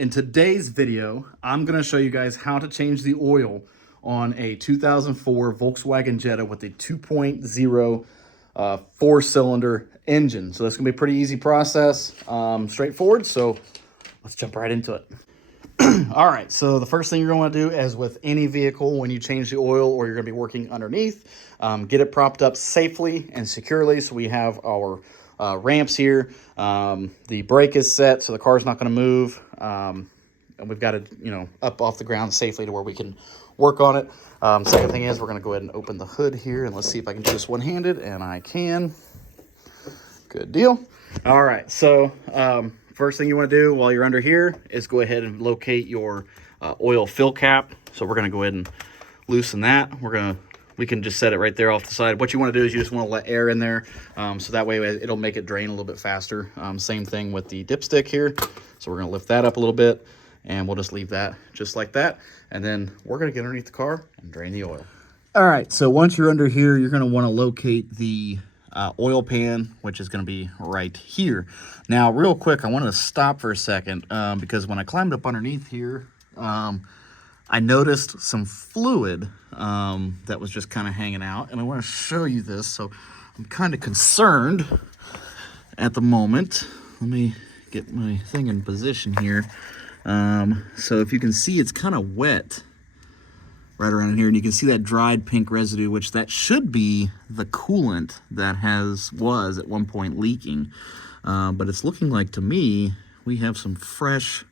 in today's video, I'm going to show you guys how to change the oil on a 2004 Volkswagen Jetta with a 2.0 four-cylinder engine. So that's going to be a pretty easy process, straightforward. So let's jump right into it. All right, so the first thing you're going to want to do, as with any vehicle, when you change the oil or you're going to be working underneath, get it propped up safely and securely. So we have our ramps here. The brake is set, so the car's not going to move. And we've got it, up off the ground safely to where we can work on it. Second thing is we're going to go ahead and open the hood here, and let's see if I can do this one-handed, and I can. Good deal. All right, so first thing you want to do while you're under here is go ahead and locate your oil fill cap. So we're going to go ahead and loosen that. We can just set it right there off the side. What you want to do is you just want to let air in there, so that way it'll make it drain a little bit faster. Same thing with the dipstick here. So we're going to lift that up a little bit, and we'll just leave that just like that. And then we're going to get underneath the car and drain the oil. All right, so once you're under here, you're going to want to locate the oil pan, which is going to be right here. Now, real quick, I wanted to stop for a second because when I climbed up underneath here, I noticed some fluid that was just kind of hanging out, and I want to show you this. So I'm kind of concerned at the moment. Let me get my thing in position here. So if you can see, it's kind of wet right around here, and you can see that dried pink residue, which that should be the coolant that was at one point leaking. But it's looking like, to me, we have some fresh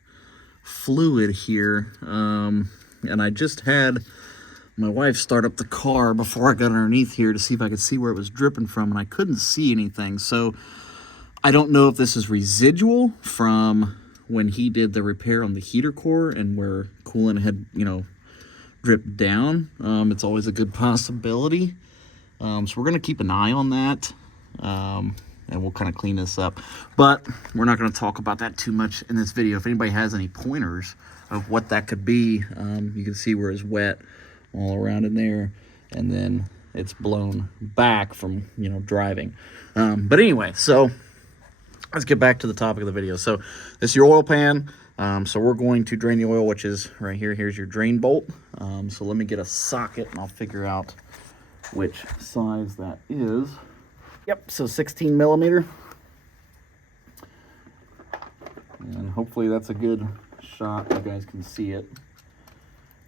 fluid here. And I just had my wife start up the car before I got underneath here to see if I could see where it was dripping from, and I couldn't see anything. So I don't know if this is residual from when he did the repair on the heater core and where coolant had, dripped down. It's always a good possibility. So we're going to keep an eye on that, and we'll kind of clean this up. But we're not going to talk about that too much in this video. If anybody has any pointers of what that could be, you can see where it's wet all around in there, and then it's blown back from, driving. But anyway, so let's get back to the topic of the video. So this is your oil pan. So we're going to drain the oil, which is right here. Here's your drain bolt. So let me get a socket, and I'll figure out which size that is. Yep, so 16 millimeter. And hopefully that's a good shot. You guys can see it.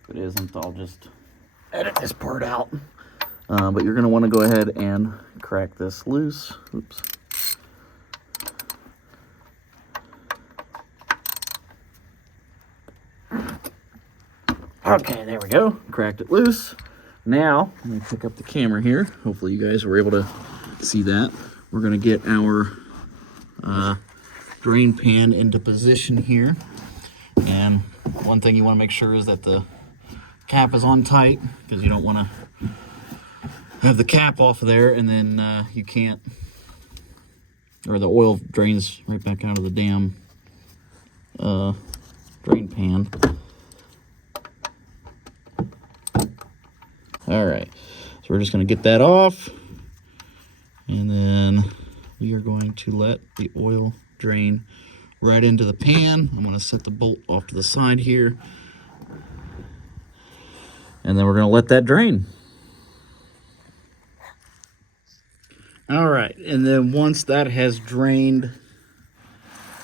If it isn't, I'll just edit this part out. But you're going to want to go ahead and crack this loose. Oops. Okay, there we go. Cracked it loose. Now, let me pick up the camera here. Hopefully you guys were able to see that. We're going to get our drain pan into position here. And one thing you want to make sure is that the cap is on tight, because you don't want to have the cap off of there and then you can't, or the oil drains right back out of the damn drain pan. All right, so we're just going to get that off, and then we are going to let the oil drain right into the pan. I'm going to set the bolt off to the side here, and then we're going to let that drain. All right, and then once that has drained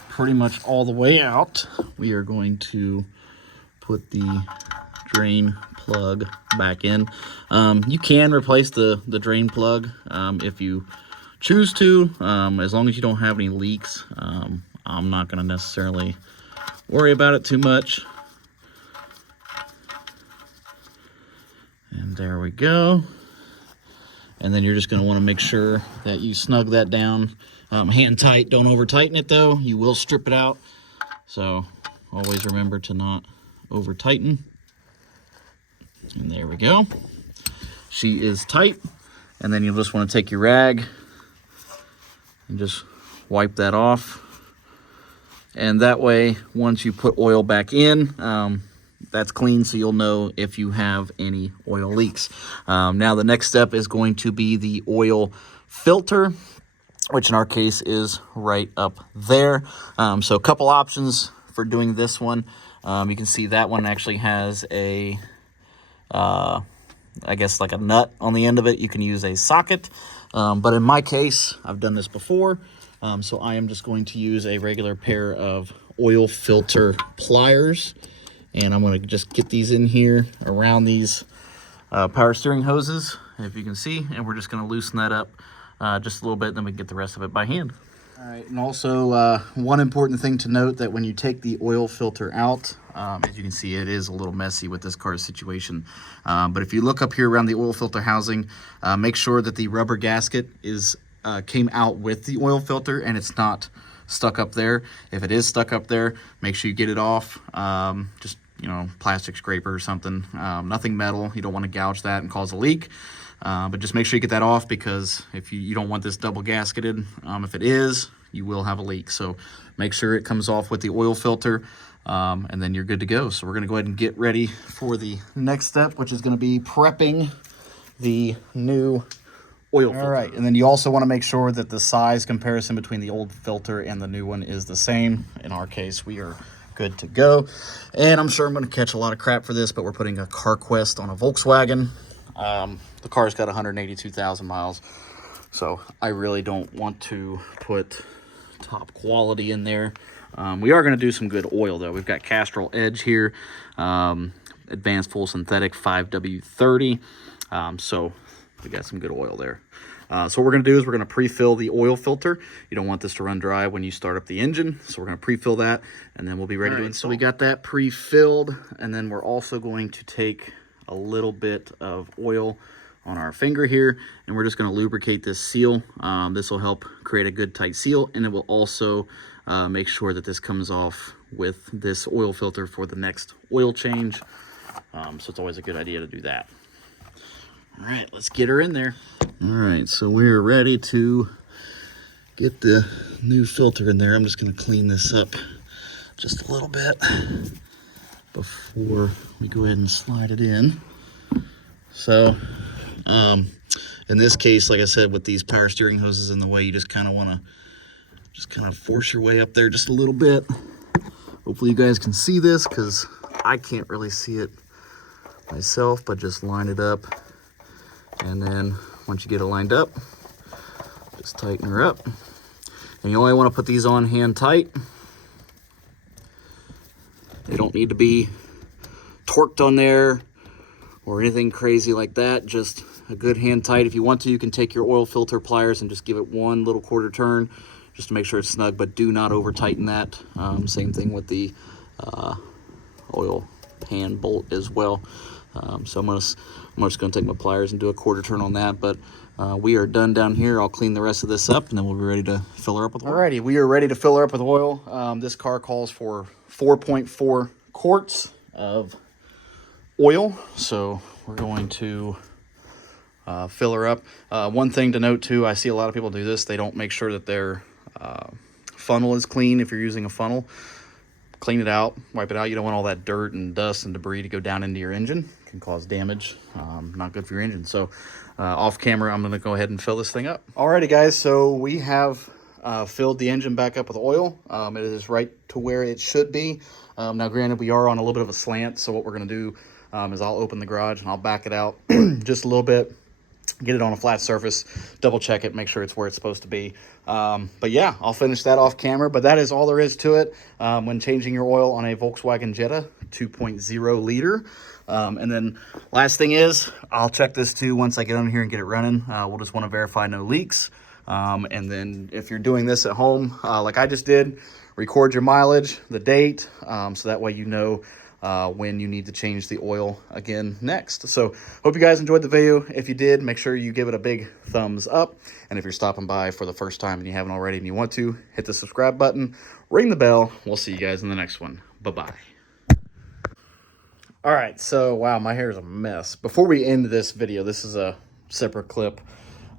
pretty much all the way out, we are going to put the drain plug back in. You can replace the drain plug if you choose to, as long as you don't have any leaks. I'm not going to necessarily worry about it too much. And there we go. And then you're just going to want to make sure that you snug that down hand tight. Don't over tighten it though. You will strip it out. So always remember to not over tighten. And there we go. She is tight. And then you'll just want to take your rag and just wipe that off. And that way, once you put oil back in, that's clean, so you'll know if you have any oil leaks. Now the next step is going to be the oil filter, which in our case is right up there. So a couple options for doing this one. You can see that one actually has a, I guess like a nut on the end of it. You can use a socket, but in my case, I've done this before, so I am just going to use a regular pair of oil filter pliers, and I'm going to just get these in here around these power steering hoses, if you can see, and we're just going to loosen that up just a little bit, and then we can get the rest of it by hand. All right, and also one important thing to note, that when you take the oil filter out, as you can see, it is a little messy with this car's situation. But if you look up here around the oil filter housing, make sure that the rubber gasket is came out with the oil filter and it's not stuck up there. If it is stuck up there, make sure you get it off. Just, you know, plastic scraper or something, nothing metal. You don't want to gouge that and cause a leak. But just make sure you get that off, because if you don't want this double gasketed, if it is, you will have a leak. So make sure it comes off with the oil filter, and then you're good to go. So we're going to go ahead and get ready for the next step, which is going to be prepping the new oil filter. All right, and then you also want to make sure that the size comparison between the old filter and the new one is the same. In our case, we are good to go. And I'm sure I'm going to catch a lot of crap for this, but we're putting a CarQuest on a Volkswagen. The car's got 182,000 miles, so I really don't want to put top quality in there. We are going to do some good oil, though. We've got Castrol Edge here, Advanced Full Synthetic 5W30, so we got some good oil there. So what we're going to do is we're going to pre-fill the oil filter. You don't want this to run dry when you start up the engine, so we're going to pre-fill that, and then we'll be ready to install. So we got that pre-filled, and then we're also going to take a little bit of oil on our finger here, and we're just going to lubricate this seal. This will help create a good tight seal, and it will also make sure that this comes off with this oil filter for the next oil change. So it's always a good idea to do that. All right, let's get her in there. All right, so we're ready to get the new filter in there. I'm just going to clean this up just a little bit before we go ahead and slide it in. So in this case, like I said, with these power steering hoses in the way, you just kind of want to just kind of force your way up there just a little bit. Hopefully you guys can see this, because I can't really see it myself, but just line it up, and then once you get it lined up, just tighten her up. And you only want to put these on hand tight. They don't need to be torqued on there or anything crazy like that. Just a good hand tight. If you want to, you can take your oil filter pliers and just give it one little quarter turn just to make sure it's snug, but do not over tighten that. Same thing with the oil pan bolt as well. So I'm just going to take my pliers and do a quarter turn on that, but we are done down here. I'll clean the rest of this up, and then we'll be ready to fill her up with oil. Alrighty, we are ready to fill her up with oil. This car calls for 4.4 quarts of oil, so we're going to fill her up. One thing to note too, I see a lot of people do this. They don't make sure that their funnel is clean. If you're using a funnel, clean it out, wipe it out. You don't want all that dirt and dust and debris to go down into your engine. It can cause damage. Not good for your engine. So off camera, I'm going to go ahead and fill this thing up. Alrighty guys, so we have filled the engine back up with oil. It is right to where it should be. Now granted, we are on a little bit of a slant, so what we're going to do is I'll open the garage and I'll back it out just a little bit, get it on a flat surface, double check it, make sure it's where it's supposed to be. But yeah, I'll finish that off camera, but that is all there is to it when changing your oil on a Volkswagen Jetta 2.0 liter. And then last thing is, I'll check this too once I get on here and get it running. We'll just want to verify no leaks. And then if you're doing this at home, like I just did, record your mileage, the date, so that way you know when you need to change the oil again next. So hope you guys enjoyed the video. If you did, make sure you give it a big thumbs up. And if you're stopping by for the first time and you haven't already and you want to, hit the subscribe button, ring the bell. We'll see you guys in the next one. Bye-bye. All right, so wow, my hair is a mess. Before we end this video, this is a separate clip.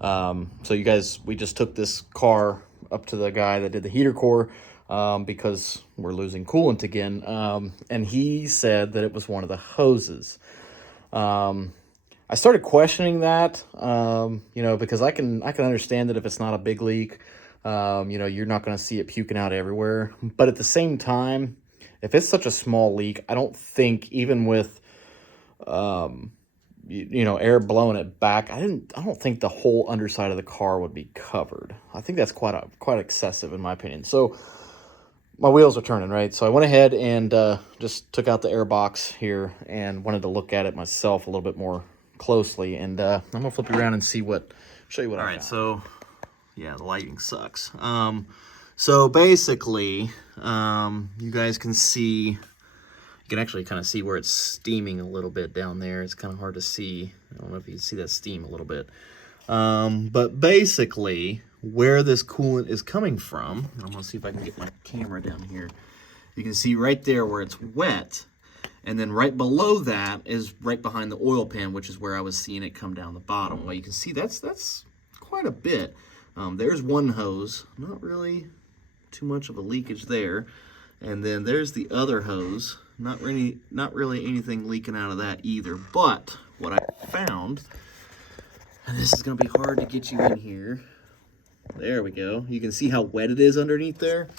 So you guys, we just took this car up to the guy that did the heater core because we're losing coolant again. And he said that it was one of the hoses. I started questioning that, you know, because I can understand that if it's not a big leak, you know, you're not going to see it puking out everywhere. But at the same time, if it's such a small leak, I don't think even with you know, air blowing it back, I don't think the whole underside of the car would be covered. I think that's quite excessive in my opinion. So my wheels are turning, right? So I went ahead and just took out the air box here and wanted to look at it myself a little bit more closely. And I'm gonna flip you around and show you what I found. All right, so yeah, the lighting sucks. So basically, you guys can see, you can actually kind of see where it's steaming a little bit down there. It's kind of hard to see. I don't know if you can see that steam a little bit. But basically, where this coolant is coming from, I'm gonna see if I can get my camera down here. You can see right there where it's wet, and then right below that is right behind the oil pan, which is where I was seeing it come down the bottom. Well, you can see that's quite a bit. There's one hose, not really too much of a leakage there, and then there's the other hose. Not really anything leaking out of that either. But what I found, and this is going to be hard to get you in here. There we go. You can see how wet it is underneath there.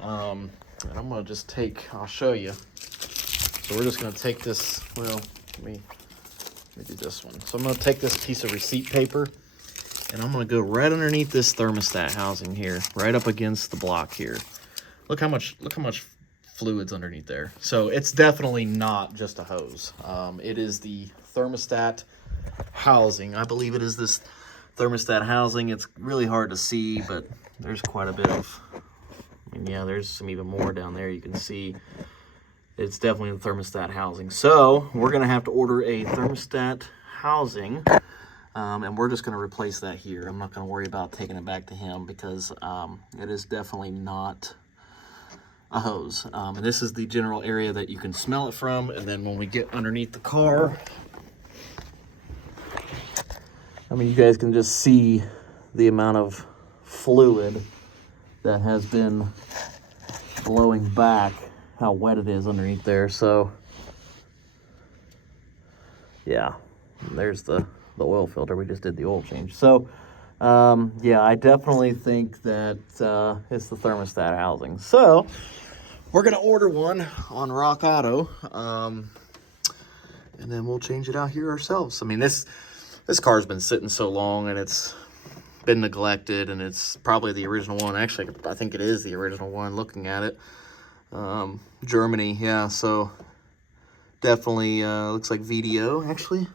And I'm going to just I'll show you. So we're just going to take this, well, let me do this one. So I'm going to take this piece of receipt paper, and I'm going to go right underneath this thermostat housing here, right up against the block here. Look how much fluid's underneath there. So it's definitely not just a hose. It is the thermostat housing. I believe it is this thermostat housing. It's really hard to see, but there's quite a bit of, and yeah, there's some even more down there. You can see it's definitely the thermostat housing. So we're gonna have to order a thermostat housing, and we're just gonna replace that here. I'm not gonna worry about taking it back to him because it is definitely not a hose. And this is the general area that you can smell it from. And then when we get underneath the car, I mean, you guys can just see the amount of fluid that has been blowing back, how wet it is underneath there. So yeah, there's the oil filter. We just did the oil change. So yeah, I definitely think that it's the thermostat housing. So we're gonna order one on Rock Auto, and then we'll change it out here ourselves. I mean, this car's been sitting so long, and it's been neglected, and it's probably the original one. Actually, I think it is the original one, looking at it. Germany, yeah, so definitely looks like VDO, actually.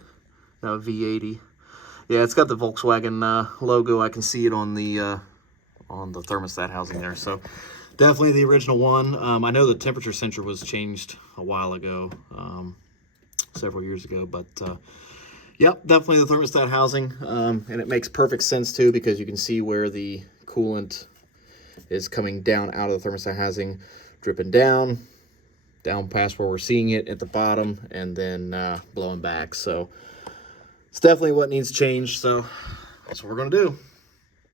No, V80. Yeah, it's got the Volkswagen logo. I can see it on the thermostat housing there. So definitely the original one. I know the temperature sensor was changed a while ago, several years ago, but yep, definitely the thermostat housing. And it makes perfect sense too, because you can see where the coolant is coming down out of the thermostat housing, dripping down past where we're seeing it at the bottom, and then blowing back. So it's definitely what needs changed. So that's what we're gonna do.